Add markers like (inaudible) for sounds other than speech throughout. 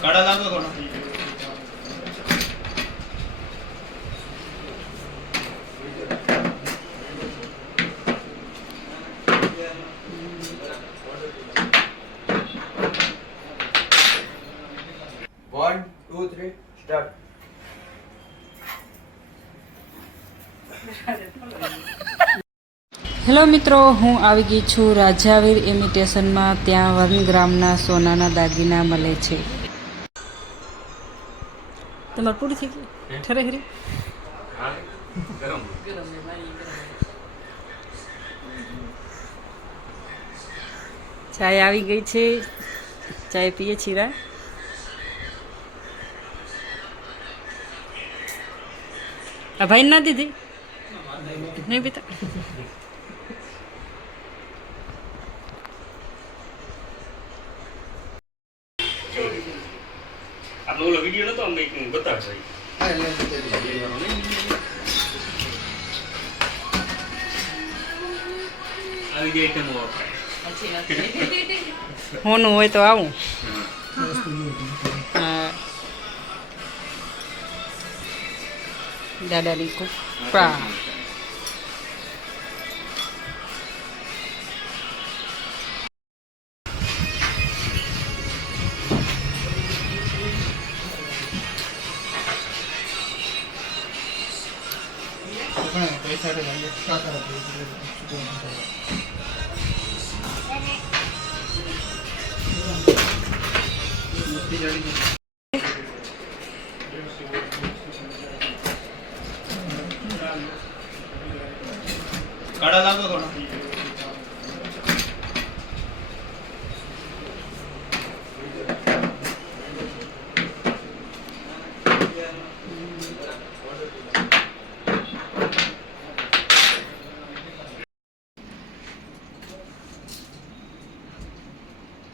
Cara al lado con... Start. (laughs) Hello મિત્રો હું આવી ગઈ છું રાજાવીર ઇમિટેશનમાં. ત્યાં ગ્રામના સોનાના દાગીના મળે છે. તમારે પૂરી થઈ ગઈ? ઠરે ખરી ચાય આવી ગઈ છે. ચાય પીએ છીરા આ ભાઈ ના દીધી? નહીં પીતા? આપણો ઓલો વિડીયો નતો અમે એક બતાવશો ઈ. આવી જે આઈટમો વપરાય હોનું હોય તો આવું Sir क्या करते काढा लागतो थोडा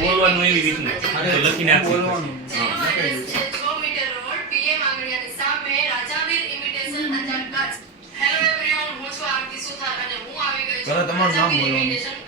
બોલવાનું એવી રીતનું તો લખીને આપી હા. ચલો, તમારું નામ બોલવાનું.